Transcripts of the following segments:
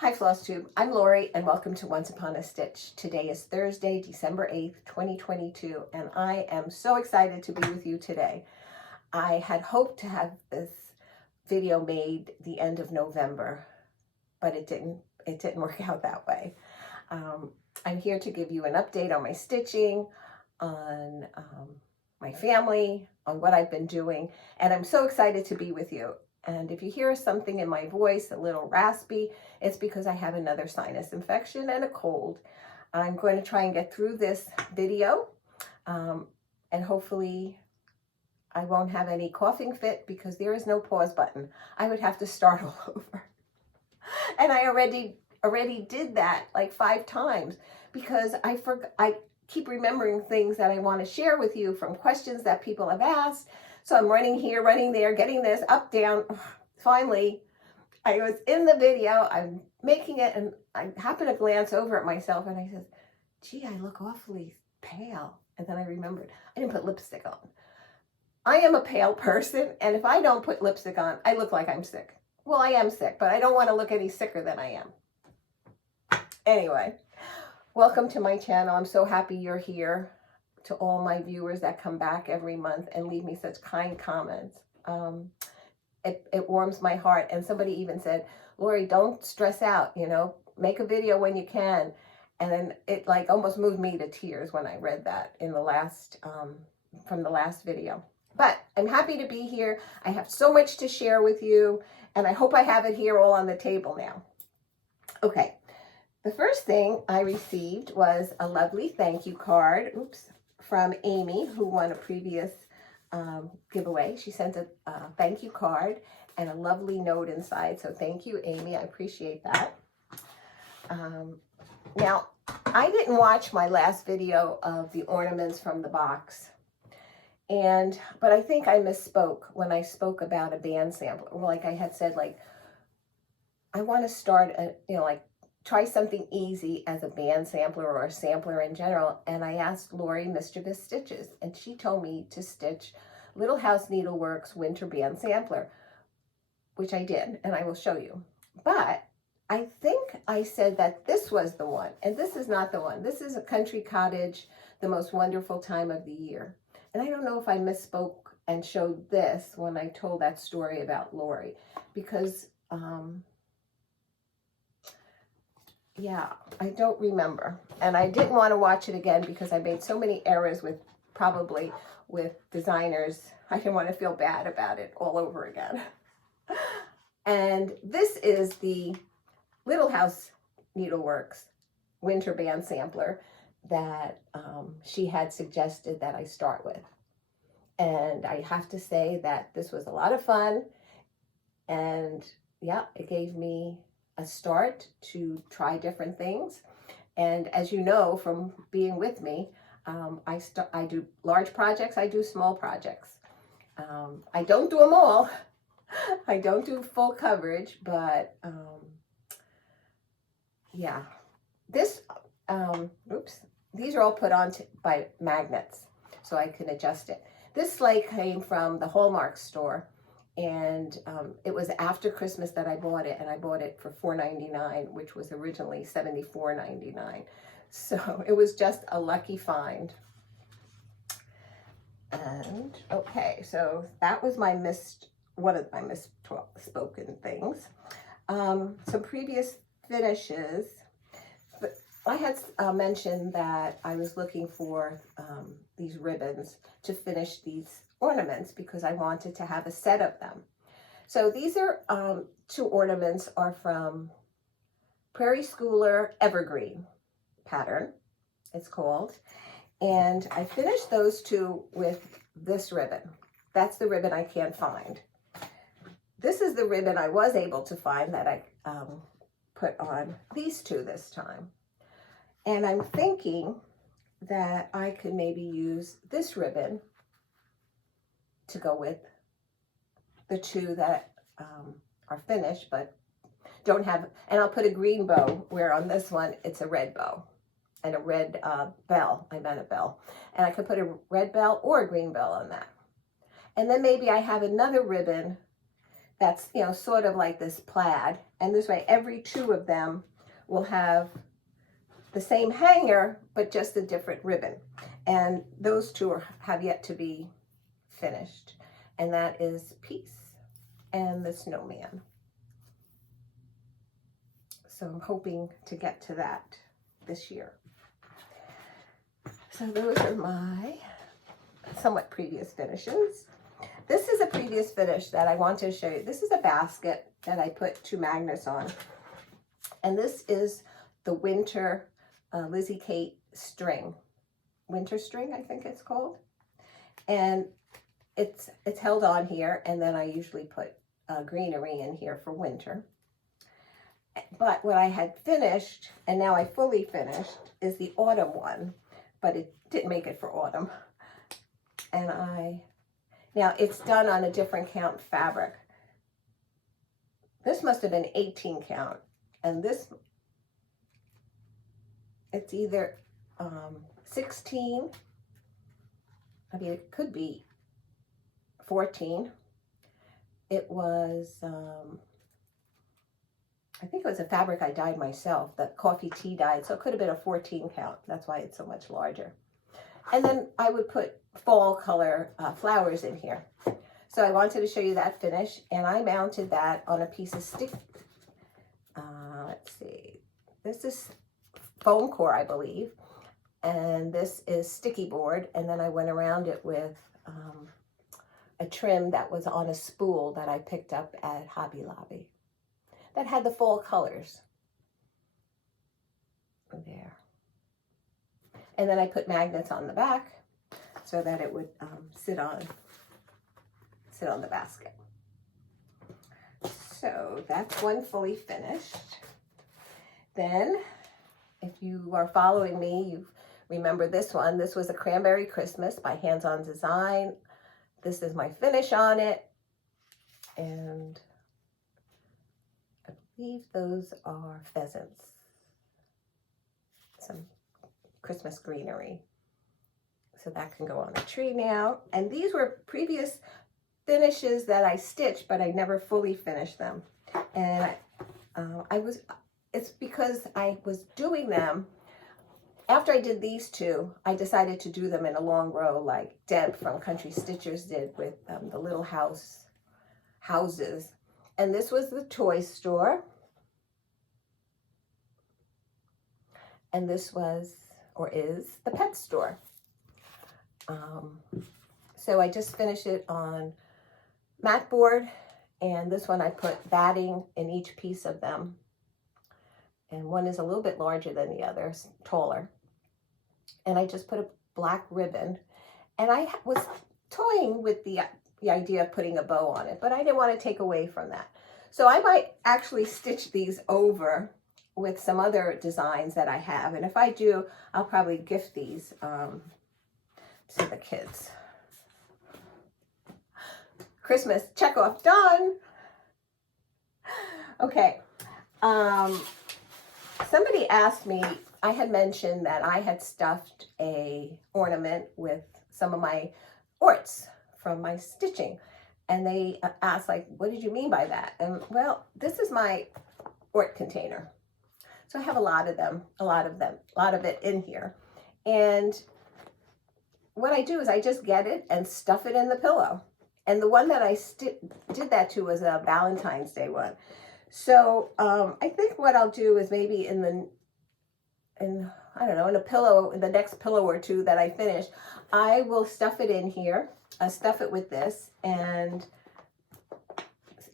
Hi Flosstube, I'm Lori and welcome to Once Upon a Stitch. Today is Thursday, December 8th, 2022, and I am so excited to be with you today. I had hoped to have this video made the end of November, but it didn't work out that way. I'm here to give you an update on my stitching, on my family, on what I've been doing, and I'm so excited to be with you. And if you hear something in my voice, a little raspy, it's because I have another sinus infection and a cold. I'm going to try and get through this video, and hopefully I won't have any coughing fit because there is no pause button. I would have to start all over. And I already did that like 5 times because I keep remembering things that I want to share with you from questions that people have asked. So I'm running here, running there, getting this, up, down. Finally, I was in the video, I'm making it, and I happened to glance over at myself and I said, gee, I look awfully pale. And then I remembered, I didn't put lipstick on. I am a pale person, and if I don't put lipstick on, I look like I'm sick. Well, I am sick, but I don't want to look any sicker than I am. Anyway, welcome to my channel. I'm so happy you're here. To all my viewers that come back every month and leave me such kind comments. It warms my heart. And somebody even said, Lori, don't stress out, make a video when you can. And then it like almost moved me to tears when I read that in the last, from the last video. But I'm happy to be here. I have so much to share with you, and I hope I have it here all on the table now. Okay, the first thing I received was a lovely thank you card. Oops. From Amy, who won a previous giveaway. She sent a thank you card and a lovely note inside. So thank you, Amy. I appreciate that. Now, I didn't watch my last video of the ornaments from the box. But I think I misspoke when I spoke about a band sampler. Like I had said, like, I want to start, try something easy as a band sampler or a sampler in general. And I asked Lori Mischievous Stitches, and she told me to stitch Little House Needleworks Winter Band Sampler, which I did, and I will show you. But I think I said that this was the one, and this is not the one. This is A Country Cottage, The Most Wonderful Time of the Year. And I don't know if I misspoke and showed this when I told that story about Lori, because yeah, I don't remember. And I didn't want to watch it again because I made so many errors with designers. I didn't want to feel bad about it all over again. And this is the Little House Needleworks Winter Band Sampler that she had suggested that I start with. And I have to say that this was a lot of fun. And yeah, it gave me a start to try different things. And as you know from being with me, I do large projects, I do small projects. I don't do them all. I don't do full coverage, but yeah. This, oops, these are all put on by magnets, so I can adjust it. This sleigh came from the Hallmark store. And it was after Christmas that I bought it, and I bought it for $4.99, which was originally $74.99. So it was just a lucky find. And okay, so that was one of my misspoken things. Some previous finishes. But I had mentioned that I was looking for these ribbons to finish these ornaments because I wanted to have a set of them. So these are 2 ornaments are from Prairie Schooler Evergreen pattern, it's called. And I finished those 2 with this ribbon. That's the ribbon I can't find. This is the ribbon I was able to find that I put on these 2 this time. And I'm thinking that I could maybe use this ribbon to go with the 2 that are finished but don't have, and I'll put a green bow where on this one it's a red bow and a red bell. I meant a bell. And I could put a red bell or a green bell on that. And then maybe I have another ribbon that's, you know, sort of like this plaid. And this way, every two of them will have the same hanger, but just a different ribbon. And those two have yet to be finished. And that is Peace and the Snowman. So I'm hoping to get to that this year. So those are my somewhat previous finishes. This is a previous finish that I want to show you. This is a basket that I put 2 magnets on. And this is the winter Lizzie Kate string. Winter string, I think it's called. And it's held on here, and then I usually put greenery in here for winter. But what I had finished, and now I fully finished, is the autumn one, but it didn't make it for autumn. And now it's done on a different count fabric. This must have been 18 count, and this, it's either 16, I mean, it could be 14. It was, I think it was a fabric I dyed myself, the coffee tea dyed, so it could have been a 14 count. That's why it's so much larger. And then I would put fall color flowers in here. So I wanted to show you that finish, and I mounted that on a piece of stick. Let's see, this is foam core, I believe, and this is sticky board, and then I went around it with a trim that was on a spool that I picked up at Hobby Lobby that had the fall colors there. And then I put magnets on the back so that it would sit on the basket. So that's one fully finished. Then, if you are following me, you remember this one. This was a Cranberry Christmas by Hands On Design. This is my finish on it. And I believe those are pheasants. Some Christmas greenery. So that can go on a tree now. And these were previous finishes that I stitched, but I never fully finished them. And it's because I was doing them, after I did these two, I decided to do them in a long row like Deb from Country Stitchers did with the little houses. And this was the toy store. And this was, or is, the pet store. So I just finished it on mat board, and this one I put batting in each piece of them. And one is a little bit larger than the other, taller. And I just put a black ribbon, and I was toying with the idea of putting a bow on it, but I didn't want to take away from that. So I might actually stitch these over with some other designs that I have. And if I do, I'll probably gift these to the kids. Christmas check off done. Okay. Somebody asked me, I had mentioned that I had stuffed a ornament with some of my orts from my stitching. And they asked, like, what did you mean by that? And well, this is my ort container. So I have a lot of it in here. And what I do is I just get it and stuff it in the pillow. And the one that I did that to was a Valentine's Day one. So I think what I'll do is maybe in a pillow, in the next pillow or two that I finish, I will stuff it in here, stuff it with this, and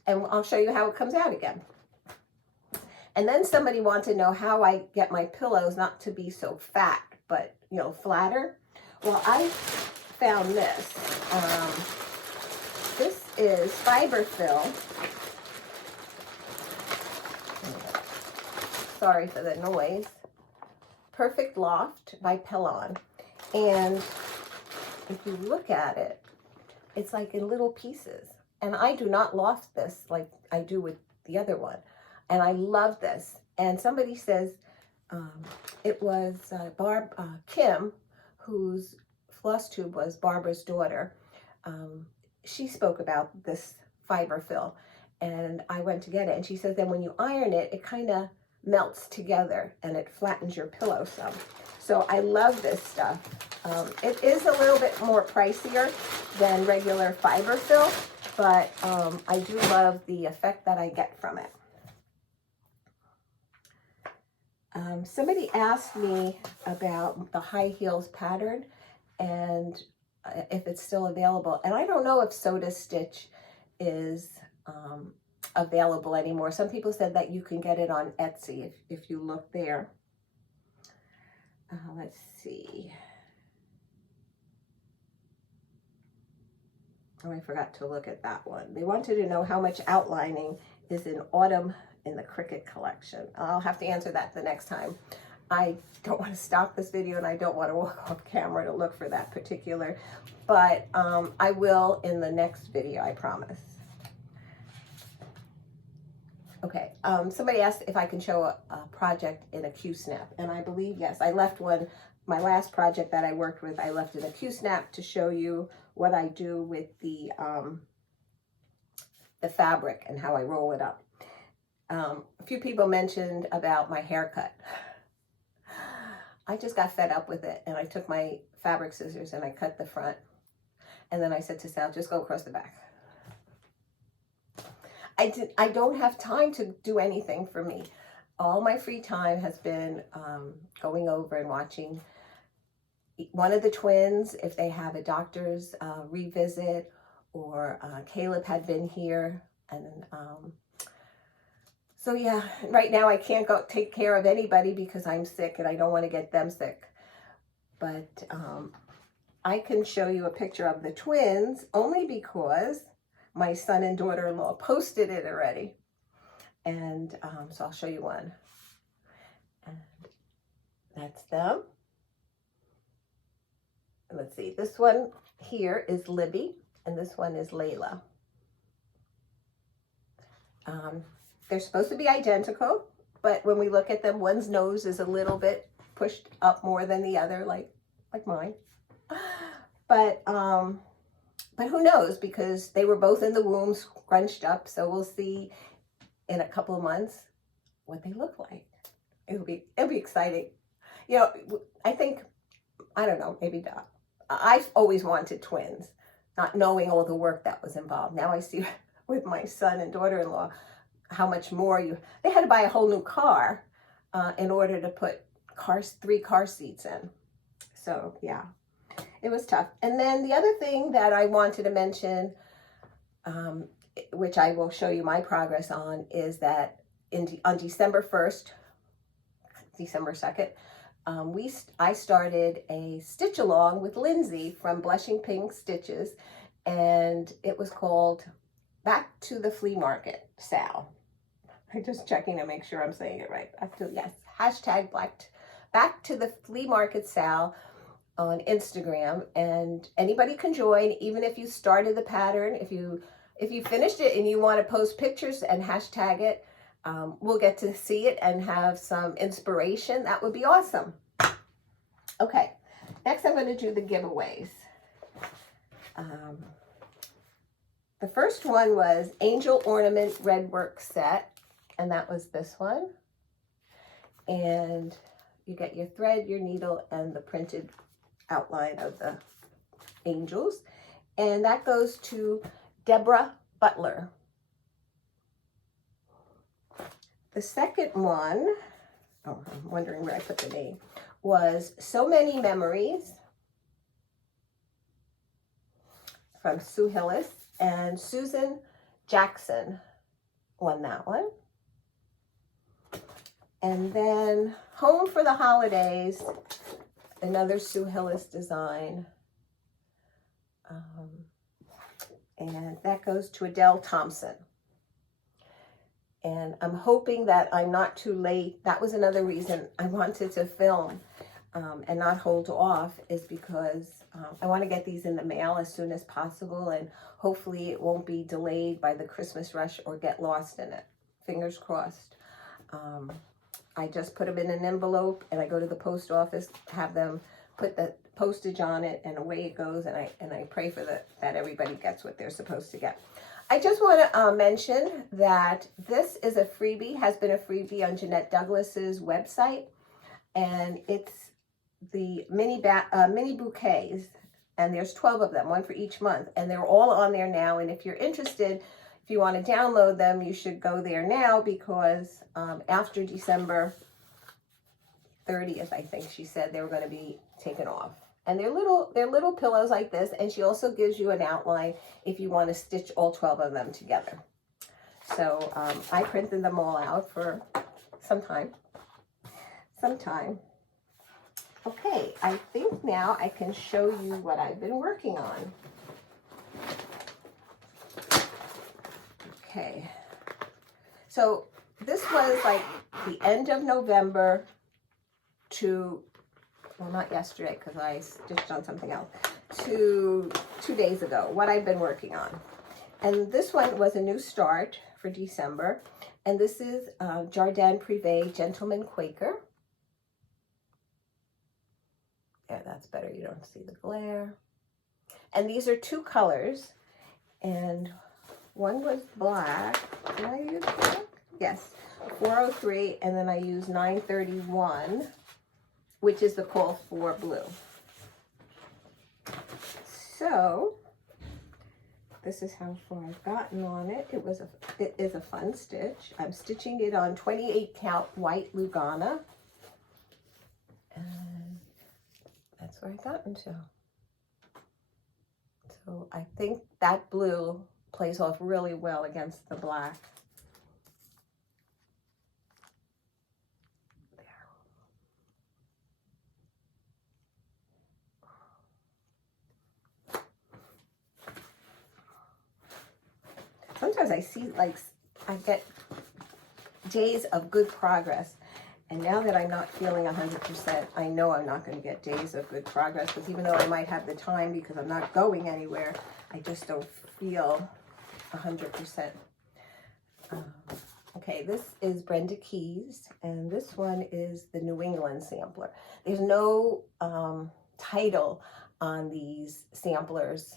I'll show you how it comes out again. And then somebody wanted to know how I get my pillows not to be so fat, but, you know, flatter. Well, I found this. This is fiberfill. Sorry for the noise. Perfect Loft by Pellon. And if you look at it, it's like in little pieces. And I do not loft this like I do with the other one. And I love this. And somebody says it was Kim, whose Flosstube was Barbara's daughter. She spoke about this fiberfill. and I went to get it, and she said then when you iron it, it kind of melts together and it flattens your pillow some. So I love this stuff. It is a little bit more pricier than regular fiber fill, but I do love the effect that I get from it. Somebody asked me about the high heels pattern and if it's still available. And I don't know if Soda Stitch is available anymore. Some people said that you can get it on Etsy if you look there. Let's see. Oh, I forgot to look at that one. They wanted to know how much outlining is in Autumn in the Cricket collection. I'll have to answer that the next time. I don't want to stop this video and I don't want to walk off camera to look for that particular, but I will in the next video, I promise. Okay, somebody asked if I can show a project in a Q-snap, and I believe yes. I left one, my last project that I worked with, I left in a Q-snap to show you what I do with the fabric and how I roll it up. A few people mentioned about my haircut. I just got fed up with it, and I took my fabric scissors and I cut the front, and then I said to Sal, just go across the back. I don't have time to do anything for me. All my free time has been going over and watching one of the twins, if they have a doctor's revisit, or Caleb had been here. And so yeah, right now I can't go take care of anybody because I'm sick and I don't want to get them sick. But I can show you a picture of the twins only because my son and daughter-in-law posted it already. And so I'll show you one. And that's them. And let's see, this one here is Libby, and this one is Layla. They're supposed to be identical, but when we look at them, one's nose is a little bit pushed up more than the other, like mine. But who knows, because they were both in the womb scrunched up, so we'll see in a couple of months what they look like. It'll be exciting. You know, I think, I don't know, maybe not. I've always wanted twins, not knowing all the work that was involved. Now I see with my son and daughter-in-law how much more they had to buy a whole new car in order to put 3 car seats in. So yeah, it was tough. And then the other thing that I wanted to mention, which I will show you my progress on, is that on December 1st, December 2nd, I started a stitch along with Lindsay from Blushing Pink Stitches, and it was called Back to the Flea Market, Sal. I'm just checking to make sure I'm saying it right. Yes, hashtag Back to the Flea Market, Sal on Instagram, and anybody can join, even if you started the pattern. If you finished it and you want to post pictures and hashtag it, we'll get to see it and have some inspiration. That would be awesome. Okay, next I'm going to do the giveaways. The first one was Angel Ornament Red Work Set, and that was this one. And you get your thread, your needle, and the printed outline of the angels. And that goes to Deborah Butler. The second one, oh, I'm wondering where I put the name, was So Many Memories from Sue Hillis, and Susan Jackson won that one. And then Home for the Holidays, another Sue Hillis design. And that goes to Adele Thompson. And I'm hoping that I'm not too late. That was another reason I wanted to film and not hold off, is because I want to get these in the mail as soon as possible, and hopefully it won't be delayed by the Christmas rush or get lost in it. Fingers crossed. I just put them in an envelope, and I go to the post office, have them put the postage on it, and away it goes, and I pray for that everybody gets what they're supposed to get. I just want to mention that this is a freebie, has been a freebie on Jeanette Douglas's website, and it's the mini bouquets, and there's 12 of them, one for each month, and they're all on there now. And if you're interested, if you want to download them, you should go there now, because after December 30th, I think she said, they were going to be taken off. And they're little pillows like this, and she also gives you an outline if you want to stitch all 12 of them together. So I printed them all out for some time. Okay, I think now I can show you what I've been working on. Okay, so this was like the end of November to, well, not yesterday because I stitched on something else, to 2 days ago, what I've been working on. And this one was a new start for December. And this is Jardin Privé Gentleman Quaker. Yeah, that's better. You don't see the glare. And these are 2 colors. And one was black. Did I use black? Yes. 403. And then I used 931, which is the call for blue. So this is how far I've gotten on it. It is a fun stitch. I'm stitching it on 28 count white Lugana. And that's where I've gotten to. So I think that blue plays off really well against the black. Sometimes I see, like, I get days of good progress. And now that I'm not feeling 100%, I know I'm not going to get days of good progress, because even though I might have the time because I'm not going anywhere, I just don't feel 100%. Okay, this is Brenda Keys, and this one is the New England sampler. There's no title on these samplers,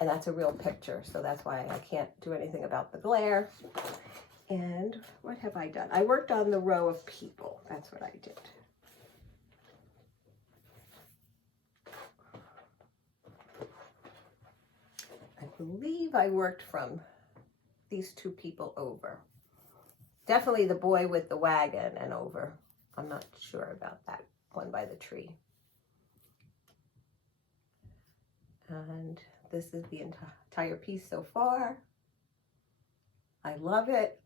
and that's a real picture, so that's why I can't do anything about the glare. And what have I done? I worked on the row of people. That's what I did. I believe I worked from these 2 people over. Definitely the boy with the wagon and over. I'm not sure about that one by the tree. And this is the entire piece so far. I love it.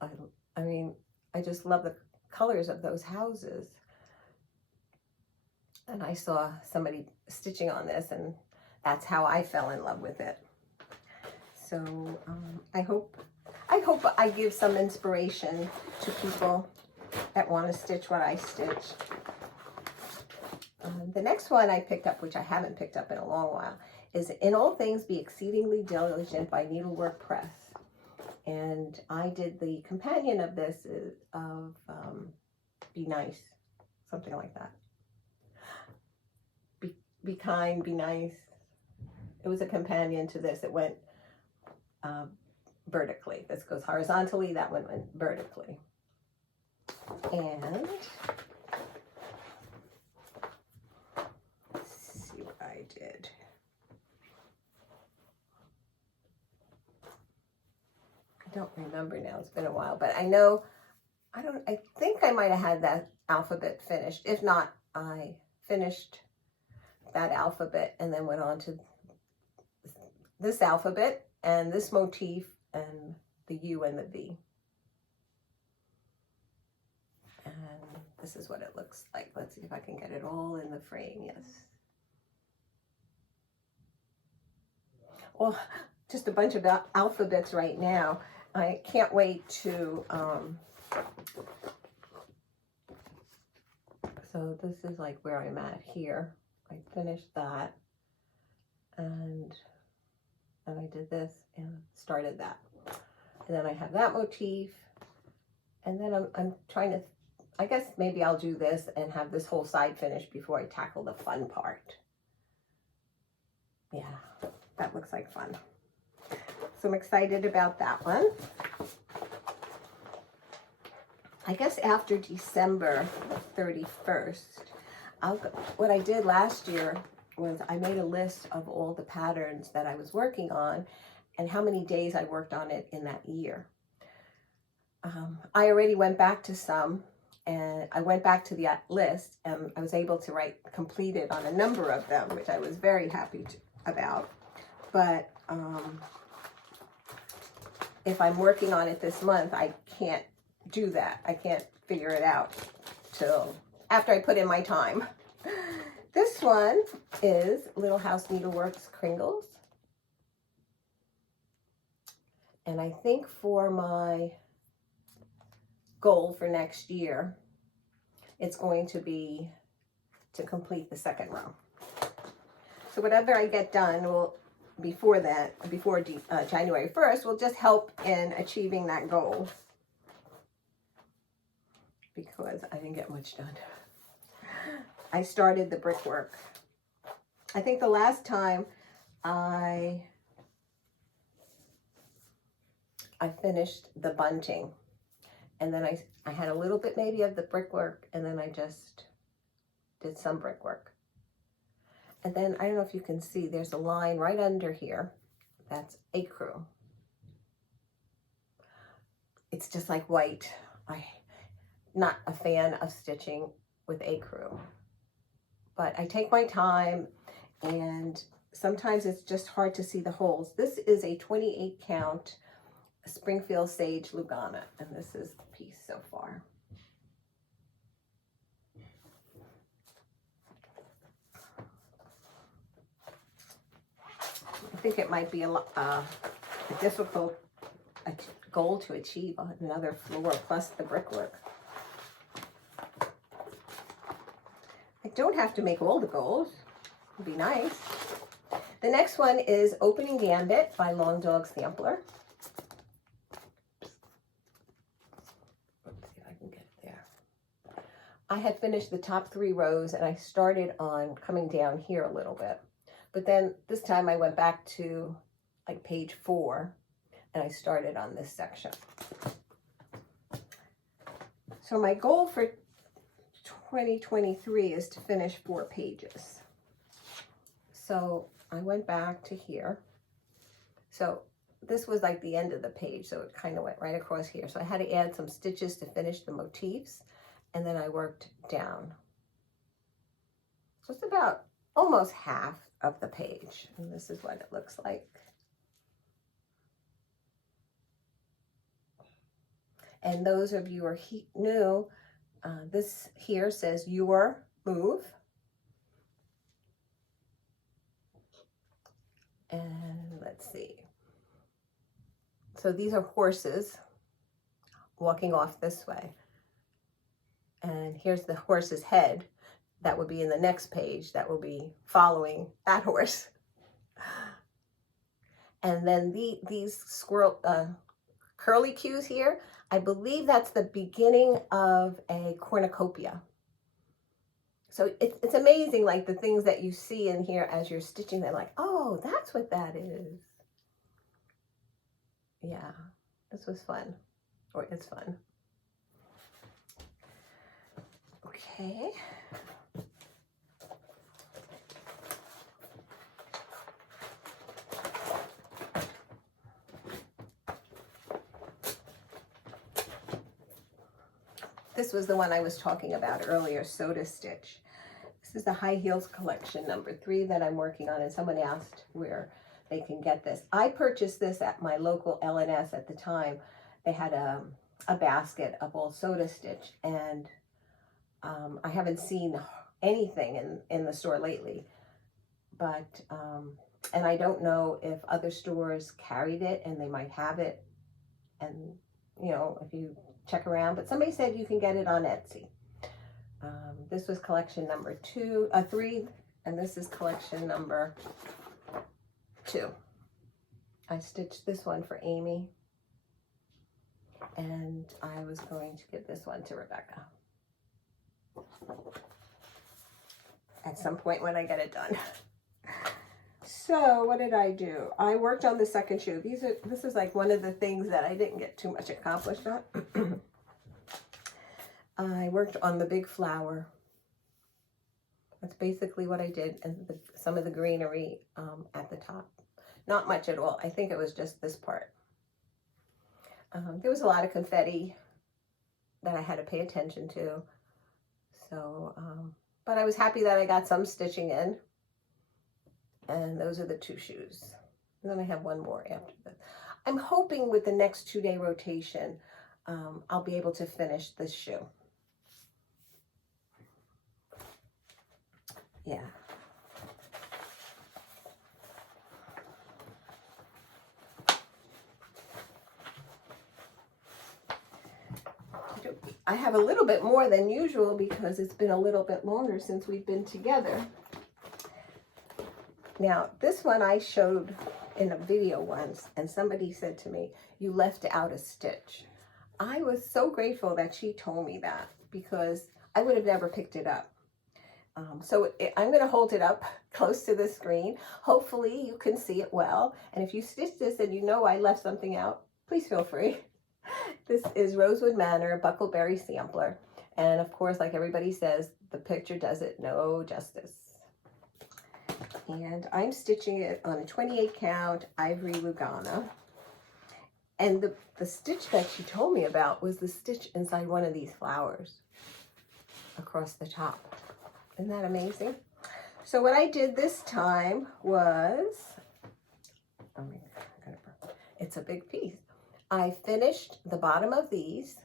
I mean, I just love the colors of those houses. And I saw somebody stitching on this, and that's how I fell in love with it. So I hope I give some inspiration to people that want to stitch what I stitch. The next one I picked up, which I haven't picked up in a long while, is In All Things Be Exceedingly Diligent by Needlework Press. And I did the companion of this of Be Nice, something like that. Be kind, be nice. It was a companion to this. It went vertically. This goes horizontally, that one went vertically. And let's see what I did. I don't remember now, it's been a while, but I know, I think I might have had that alphabet finished. If not, I finished that alphabet and then went on to this alphabet and this motif and the U and the V. And this is what it looks like. Let's see if I can get it all in the frame, yes. Well, just a bunch of alphabets right now. I can't wait to, so this is like where I'm at here. I finished that, and I did this and started that. And then I have that motif, and then I'm trying to, I guess maybe I'll do this and have this whole side finished before I tackle the fun part. Yeah, that looks like fun. So I'm excited about that one. I guess after December 31st, what I did last year was I made a list of all the patterns that I was working on and how many days I worked on it in that year. I already went back to some, and I went back to the list, and I was able to write completed on a number of them, which I was very happy about. But if I'm working on it this month, I can't do that. I can't figure it out till after I put in my time. This one is Little House Needleworks Kringles. And I think for my goal for next year, it's going to be to complete the second row. So whatever I get done will before January 1st will just help in achieving that goal, because I didn't get much done. I started the brickwork. I think the last time I finished the bunting, and then I had a little bit maybe of the brickwork, and then I just did some brickwork. And then I don't know if you can see, there's a line right under here. That's ecru. It's just like white. I'm not a fan of stitching with ecru, but I take my time, and sometimes it's just hard to see the holes. This is a 28 count Springfield Sage Lugana, and this is the piece so far. I think it might be a difficult goal to achieve on another floor plus the brickwork. I don't have to make all the goals. It'd be nice. The next one is Opening Gambit by Long Dog Sampler. Let's see if I can get it there. I had finished the top 3 rows, and I started on coming down here a little bit. But then this time I went back to like page 4, and I started on this section. So my goal for 2023 is to finish 4 pages. So I went back to here. So this was like the end of the page, so it kind of went right across here. So I had to add some stitches to finish the motifs, and then I worked down. So it's about almost half of the page, and this is what it looks like. And those of you who are new, this here says your move. And let's see. So these are horses walking off this way. And here's the horse's head. That would be in the next page. That will be following that horse. And then these squirrel curly cues here, I believe that's the beginning of a cornucopia. So it's amazing, like the things that you see in here as you're stitching them, like, oh, that's what that is. Yeah, this was fun, or it's fun. Okay. This was the one I was talking about earlier, Soda Stitch. This is the High Heels collection number 3 that I'm working on, and someone asked where they can get this. I purchased this at my local L&S at the time. They had a basket of all Soda Stitch, and I haven't seen anything in the store lately. But, and I don't know if other stores carried it, and they might have it, and, you know, if you check around, but somebody said you can get it on Etsy. This was collection number 3, and this is collection number 2. I stitched this one for Amy, and I was going to give this one to Rebecca at some point when I get it done. So what did I do? I worked on the second shoe. This is like one of the things that I didn't get too much accomplished on. I worked on the big flower. That's basically what I did, and some of the greenery at the top. Not much at all. I think it was just this part. There was a lot of confetti that I had to pay attention to. So, but I was happy that I got some stitching in. And those are the two shoes. And then I have one more after this. I'm hoping with the next 2-day rotation, I'll be able to finish this shoe. Yeah. I have a little bit more than usual because it's been a little bit longer since we've been together. Now, this one I showed in a video once, and somebody said to me, you left out a stitch. I was so grateful that she told me that because I would have never picked it up. I'm going to hold it up close to the screen. Hopefully you can see it well. And if you stitch this and you know I left something out, please feel free. This is Rosewood Manor Buckleberry Sampler. And of course, like everybody says, the picture does it no justice. And I'm stitching it on a 28 count ivory Lugana. And the stitch that she told me about was the stitch inside one of these flowers across the top. Isn't that amazing? So what I did this time was, it's a big piece. I finished the bottom of this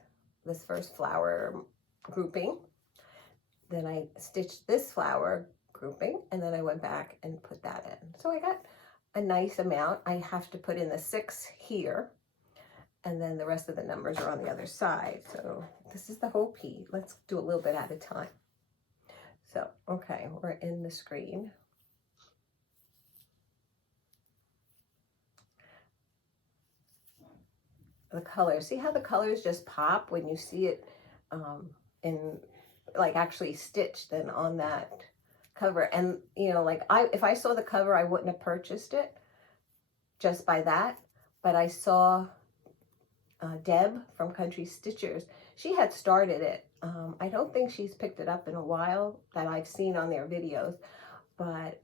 first flower grouping. Then I stitched this flower grouping, and then I went back and put that in. So I got a nice amount. I have to put in the 6 here, and then the rest of the numbers are on the other side. So this is the whole piece. Let's do a little bit at a time. So, okay, we're in the screen. The colors, see how the colors just pop when you see it in, like, actually stitched and on that cover. And you know, like if I saw the cover, I wouldn't have purchased it just by that, but I saw Deb from Country Stitchers. She had started it. I don't think she's picked it up in a while that I've seen on their videos, but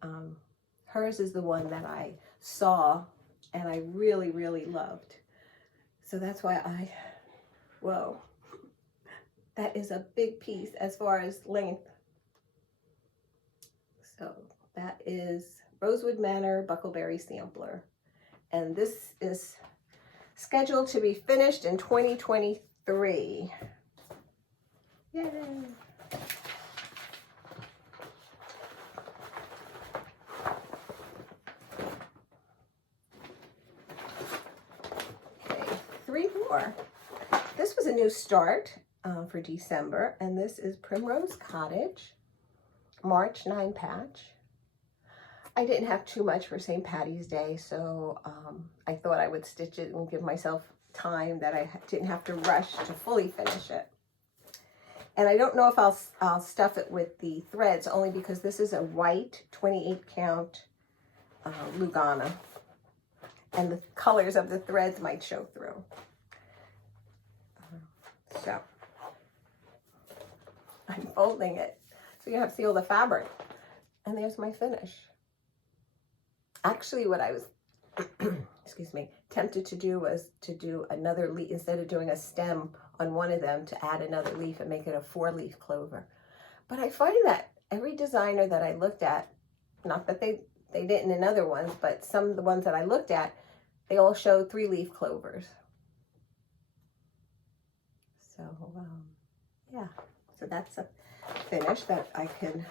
hers is the one that I saw and I really, really loved. So that's why whoa, that is a big piece as far as length. So that is Rosewood Manor Buckleberry Sampler. And this is scheduled to be finished in 2023. Yay! Okay, 3 more. This was a new start for December, and this is Primrose Cottage, March 9 patch. I didn't have too much for St. Patty's Day, so I thought I would stitch it and give myself time that I didn't have to rush to fully finish it. And I don't know if I'll stuff it with the threads, only because this is a white 28 count Lugana, and the colors of the threads might show through. So I'm folding it so you have to see all the fabric, and there's my finish. Actually, what I was excuse me, tempted to do was to do another leaf. Instead of doing a stem on one of them, to add another leaf and make it a 4-leaf clover. But I find that every designer that I looked at, not that they didn't in other ones, but some of the ones that I looked at, they all showed 3-leaf clovers. So yeah, so that's a finish that I can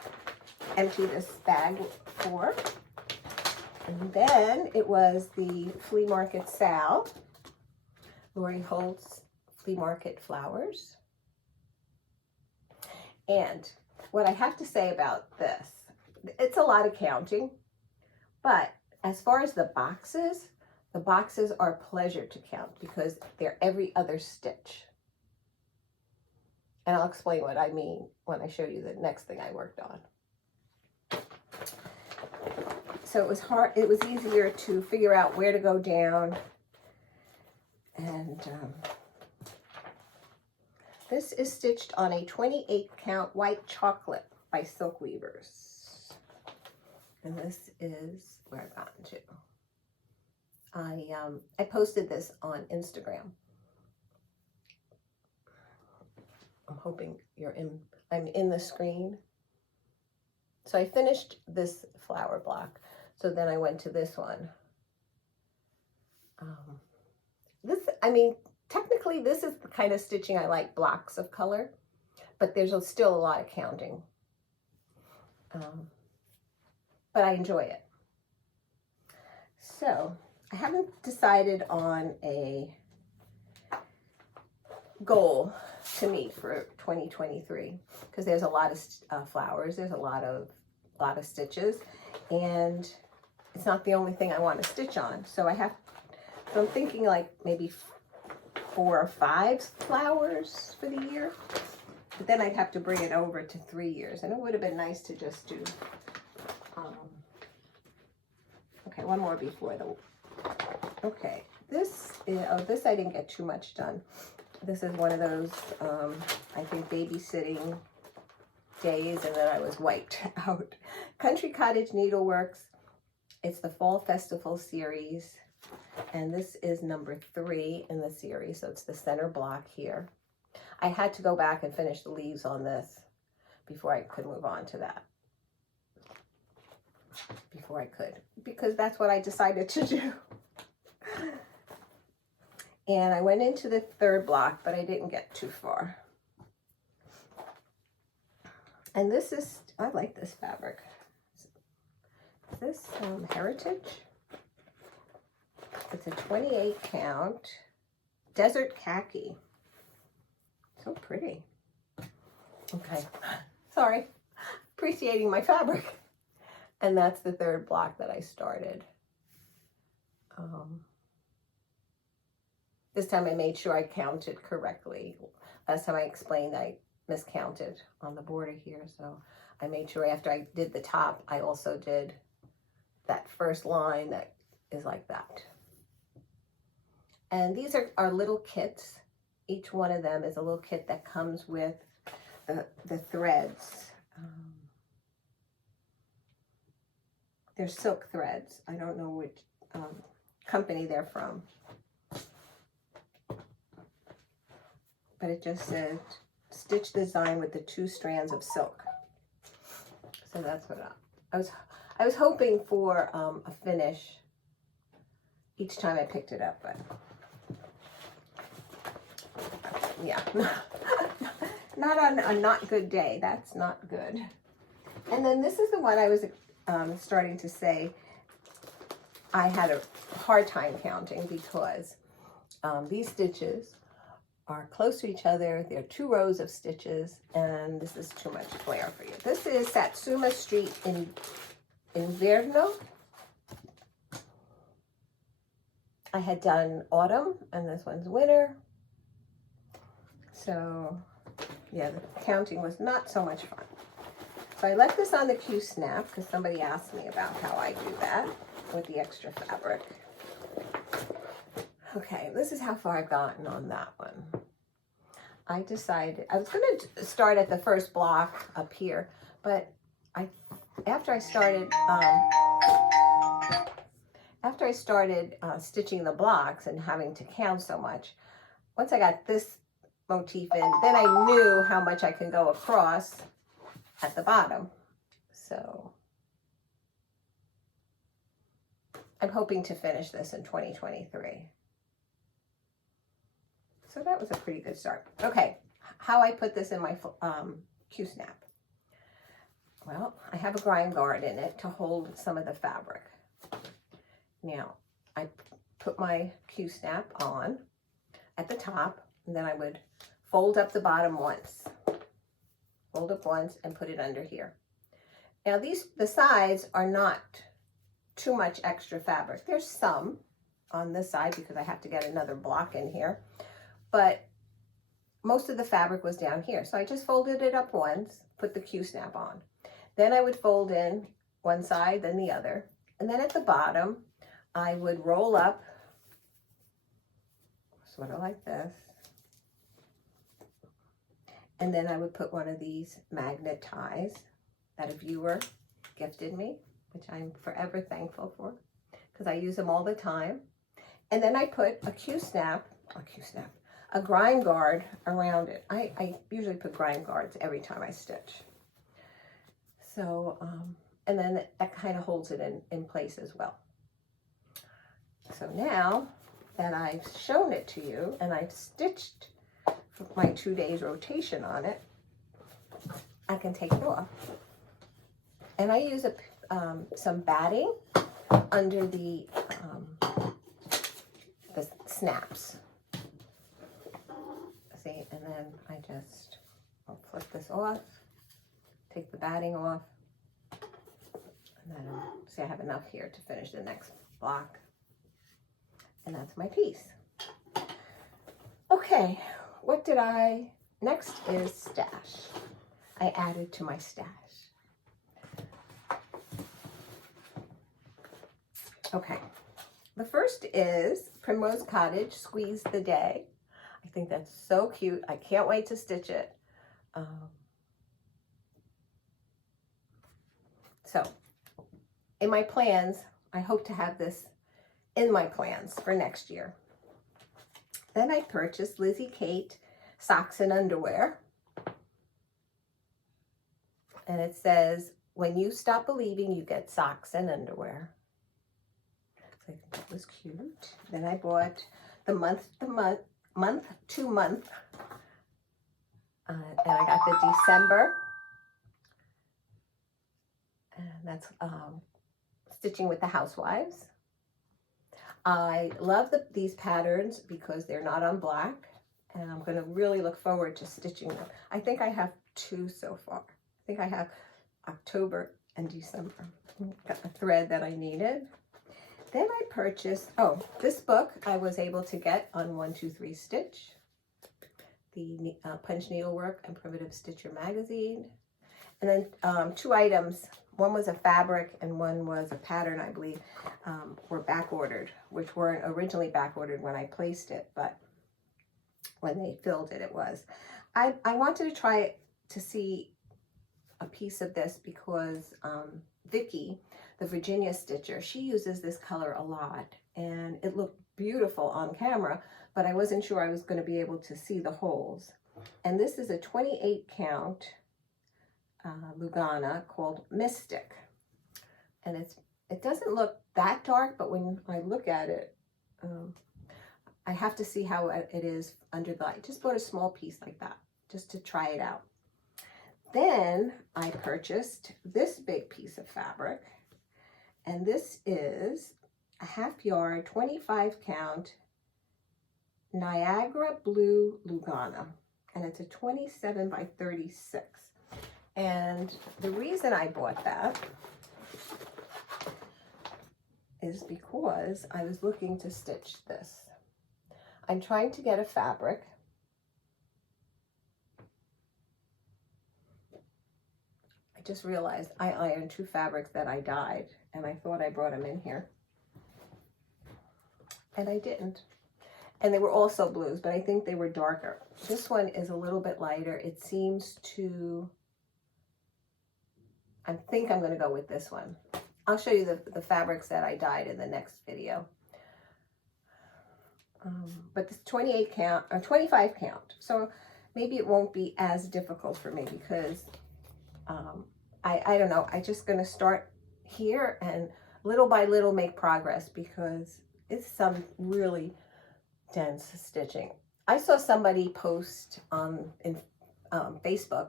empty this bag for. And then it was the Flea Market Sal, Lorre Holt's Flea Market Flowers. And what I have to say about this, it's a lot of counting, but as far as the boxes are a pleasure to count because they're every other stitch. And I'll explain what I mean when I show you the next thing I worked on. so it was hard, it was easier to figure out where to go down. And this is stitched on a 28 count white chocolate by Silk Weavers. And this is where I've gotten to. I posted this on Instagram. I'm hoping I'm in the screen. So I finished this flower block. So then I went to this one. Technically this is the kind of stitching I like, blocks of color, but there's still a lot of counting. But I enjoy it. So I haven't decided on a goal to meet for 2023 because there's a lot of flowers, there's a lot of stitches, and it's not the only thing I want to stitch on. So I'm thinking like maybe 4 or 5 flowers for the year, but then I'd have to bring it over to 3 years, and it would have been nice to just do okay, one more before okay, this I didn't get too much done. This is one of those I think babysitting days, and then I was wiped out. Country Cottage Needleworks. It's the Fall Festival series, and this is number 3 in the series, so it's the center block here. I had to go back and finish the leaves on this before I could move on to that. Because that's what I decided to do. And I went into the 3rd block, but I didn't get too far. And this is, I like this fabric. Is this Heritage? It's a 28 count desert khaki. So pretty. Okay, sorry, appreciating my fabric. And that's the 3rd block that I started. This time I made sure I counted correctly. Last time I explained I miscounted on the border here, so I made sure after I did the top, I also did that first line that is like that. And these are little kits. Each one of them is a little kit that comes with the threads. They're silk threads. I don't know which company they're from. But it just said, stitch design with the 2 strands of silk. So that's what I was hoping for a finish each time I picked it up, but yeah, not on a not good day. That's not good. And then this is the one I was starting to say I had a hard time counting because these stitches are close to each other. They're 2 rows of stitches, and this is too much glare for you. This is Satsuma Street in Inverno. I had done autumn, and this one's winter. So yeah, the counting was not so much fun. So I left this on the Q-snap because somebody asked me about how I do that with the extra fabric. Okay, this is how far I've gotten on that one. I decided I was going to start at the first block up here, but after I started stitching the blocks and having to count so much, once I got this motif in, then I knew how much I can go across at the bottom. So I'm hoping to finish this in 2023. So that was a pretty good start. Okay, how I put this in my Q-snap. Well, I have a grind guard in it to hold some of the fabric. Now, I put my Q-snap on at the top, and then I would fold up the bottom once. Fold up once and put it under here. Now the sides are not too much extra fabric. There's some on this side because I have to get another block in here. But most of the fabric was down here. So I just folded it up once, put the Q-snap on. Then I would fold in one side, then the other, And then at the bottom, I would roll up sort of like this. And then I would put one of these magnet ties that a viewer gifted me, which I'm forever thankful for because I use them all the time. And then I put a grind guard around it. I usually put grind guards every time I stitch. So, and then that kind of holds it in place as well. So now that I've shown it to you and I've stitched my 2 days rotation on it, I can take it off. And I use some batting under the snaps. See, and then I'll flip this off, take the batting off, and then see I have enough here to finish the next block. And that's my piece. Okay, next is stash. I added to my stash. Okay, the first is Primrose Cottage Squeeze the Day. I think that's so cute. I can't wait to stitch it. So in my plans, I hope to have this in my plans for next year. Then I purchased Lizzie Kate socks and underwear. And it says, when you stop believing, you get socks and underwear. So I think that was cute. Then I bought the month to month. And I got the December. And that's stitching with the housewives. I love these patterns because they're not on black, and I'm going to really look forward to stitching them. I think I have 2 so far. I think I have October and December. Got the thread that I needed. Then I purchased, this book I was able to get on 123 Stitch, the Punch Needlework and Primitive Stitcher magazine. And then 2 items. One was a fabric and one was a pattern, I believe, were back ordered, which weren't originally back ordered when I placed it, but when they filled it, it was. I wanted to try it to see a piece of this because Vicky, the Virginia stitcher, she uses this color a lot, and it looked beautiful on camera, but I wasn't sure I was going to be able to see the holes. And this is a 28 count Lugana called Mystic, and it doesn't look that dark, but when I look at it, I have to see how it is under the light. Just bought a small piece like that just to try it out. Then I purchased this big piece of fabric, and this is a 1/2 yard 25 count Niagara Blue Lugana, and it's a 27 by 36. And the reason I bought that is because I was looking to stitch this. I'm trying to get a fabric. I just realized I ironed 2 fabrics that I dyed, and I thought I brought them in here. And I didn't. And they were also blues, but I think they were darker. This one is a little bit lighter. It seems to... I think I'm going to go with this one. I'll show you the fabrics that I dyed in the next video. But this 28 count, or 25 count. So maybe it won't be as difficult for me because I don't know. I'm just going to start here and little by little make progress because it's some really dense stitching. I saw somebody post in Facebook.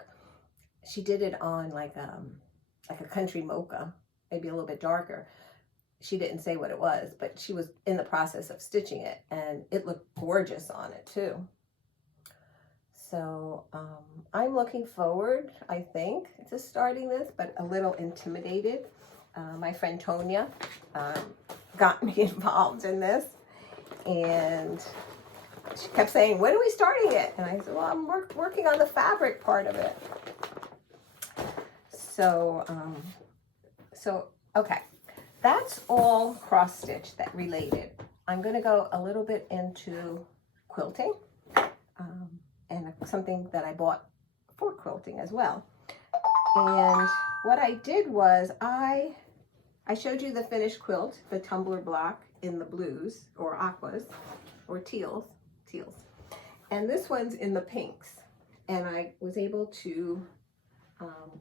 She did it on like a country mocha, maybe a little bit darker. She didn't say what it was, but she was in the process of stitching it, and it looked gorgeous on it too. So I'm looking forward, I think, to starting this, but a little intimidated. My friend Tonya got me involved in this, and she kept saying, when are we starting it? And I said, well, I'm working on the fabric part of it. So, okay. that's all cross stitch that related. I'm going to go a little bit into quilting and something that I bought for quilting as well. And what I did was I showed you the finished quilt, the tumbler block in the blues or aquas or teals. And this one's in the pinks. And I was able to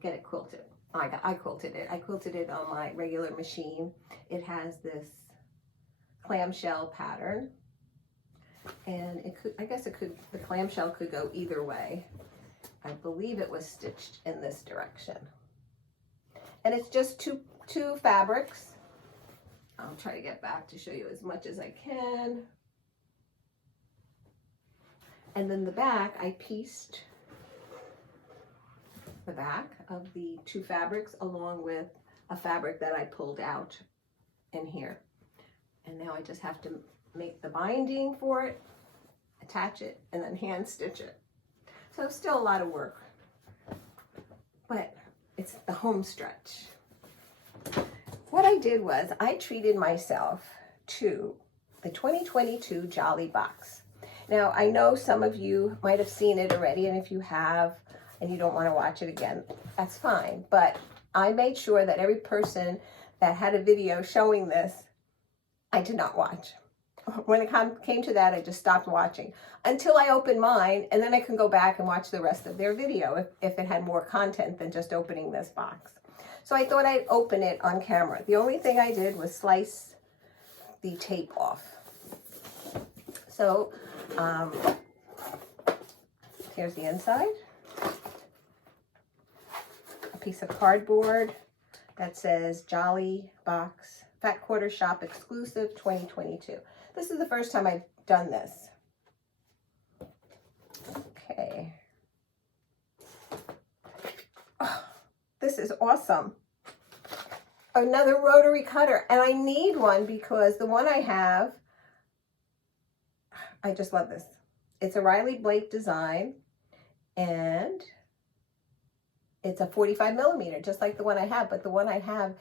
get it quilted. I quilted it. I quilted it on my regular machine. It has this clamshell pattern. And it could, I guess it could, the clamshell could go either way. I believe it was stitched in this direction. And it's just two fabrics. I'll try to get back to show you as much as I can. And then the back, I pieced the back of the two fabrics along with a fabric that I pulled out in here. And now I just have to make the binding for it, attach it, and then hand stitch it. So still a lot of work, but it's the home stretch. What I did was I treated myself to the 2022 Jolly Box. Now, I know some of you might have seen it already, and if you have and you don't want to watch it again, that's fine. But I made sure that every person that had a video showing this, I did not watch. When it came to that, I just stopped watching until I opened mine, and then I can go back and watch the rest of their video if it had more content than just opening this box. So I thought I'd open it on camera. The only thing I did was slice the tape off. So here's the inside. A piece of cardboard that says Jolly Box Fat Quarter Shop Exclusive 2022. This is the first time I've done this. Okay. Oh, this is awesome. Another rotary cutter, and I need one because the one I have, I just love this. It's a Riley Blake design, and it's a 45 millimeter, just like the one I have, but the one I have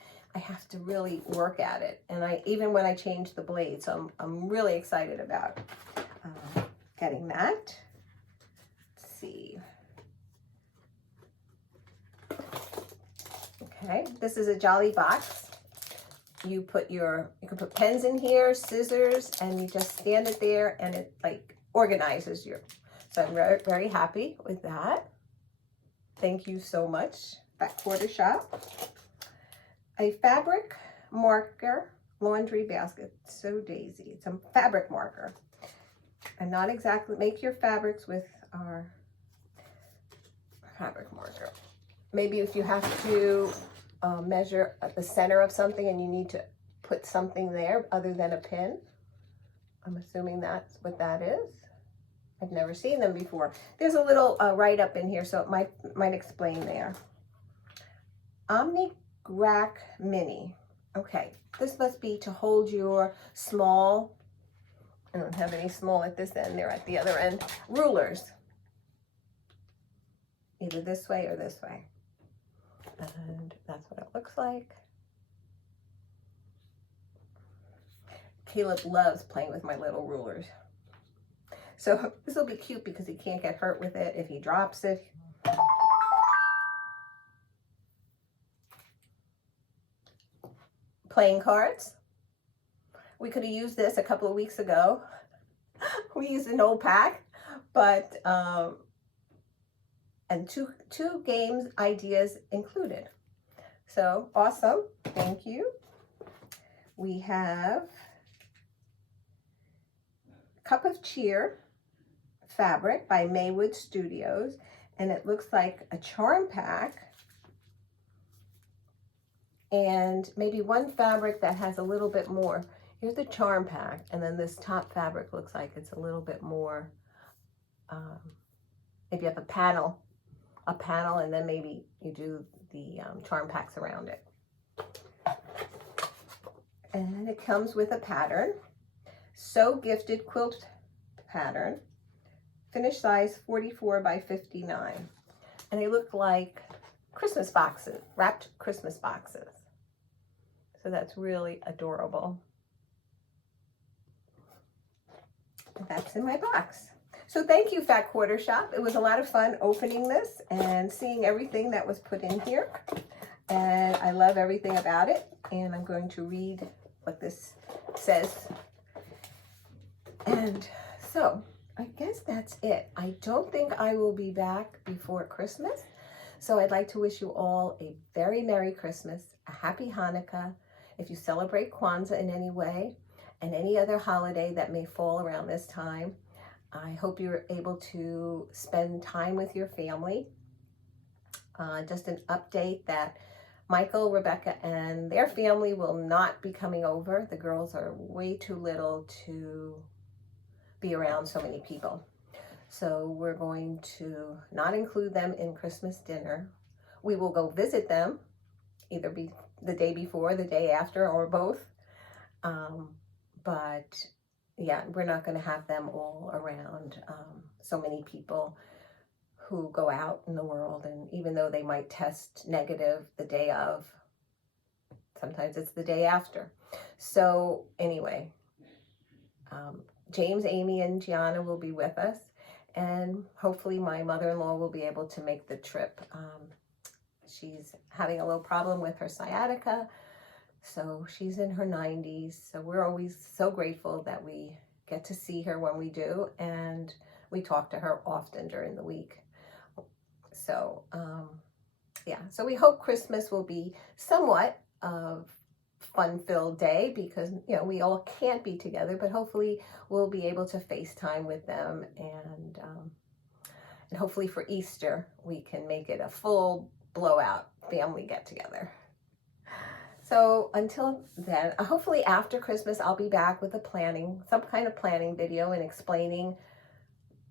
to really work at it. And even when I change the blade, so I'm really excited about getting that. Let's see. Okay, this is a Jolly Box. You can put pens in here, scissors, and you just stand it there, and it like organizes you. So I'm very, very happy with that. Thank you so much, Fat Quarter Shop. A fabric marker laundry basket. So daisy. It's a fabric marker. And not exactly, make your fabrics with our fabric marker. Maybe if you have to measure at the center of something and you need to put something there other than a pin. I'm assuming that's what that is. I've never seen them before. There's a little write-up in here, so it might explain there. Omni Rack Mini. Okay, this must be to hold your small, I don't have any small at this end, they're at the other end, rulers. Either this way or this way. And that's what it looks like. Caleb loves playing with my little rulers. So this will be cute because he can't get hurt with it if he drops it. Playing cards. We could have used this a couple of weeks ago. We used an old pack, but and two games ideas included. So awesome. Thank you. We have Cup of Cheer fabric by Maywood Studios, and it looks like a charm pack and maybe one fabric that has a little bit more. Here's the charm pack, and then this top fabric looks like it's a little bit more, maybe you have a panel, and then maybe you do the charm packs around it. And it comes with a pattern, So Gifted quilt pattern, finish size 44 by 59. And they look like Christmas boxes, wrapped Christmas boxes. So that's really adorable. That's in my box. So thank you, Fat Quarter Shop. It was a lot of fun opening this and seeing everything that was put in here. And I love everything about it. And I'm going to read what this says. And so I guess that's it. I don't think I will be back before Christmas. So I'd like to wish you all a very Merry Christmas, a Happy Hanukkah. If you celebrate Kwanzaa in any way, and any other holiday that may fall around this time, I hope you're able to spend time with your family. Just an update that Michael, Rebecca, and their family will not be coming over. The girls are way too little to be around so many people. So we're going to not include them in Christmas dinner. We will go visit them, either be the day before, the day after, or both. But yeah, we're not going to have them all around. So many people who go out in the world, and even though they might test negative the day of, sometimes it's the day after. So anyway, James, Amy, and Gianna will be with us, and hopefully my mother-in-law will be able to make the trip. She's having a little problem with her sciatica, so she's in her 90s. So we're always so grateful that we get to see her when we do, and we talk to her often during the week. So yeah, so we hope Christmas will be somewhat of fun-filled day, because you know we all can't be together, but hopefully we'll be able to FaceTime with them, and hopefully for Easter we can make it a full blowout family get-together. So until then, hopefully after Christmas I'll be back with some kind of planning video and explaining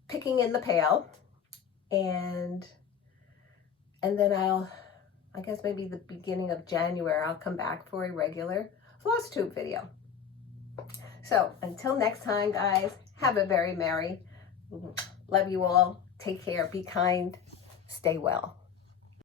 picking in the pail, and then I guess maybe the beginning of January, I'll come back for a regular Flosstube video. So until next time, guys, have a very merry. Love you all. Take care. Be kind. Stay well.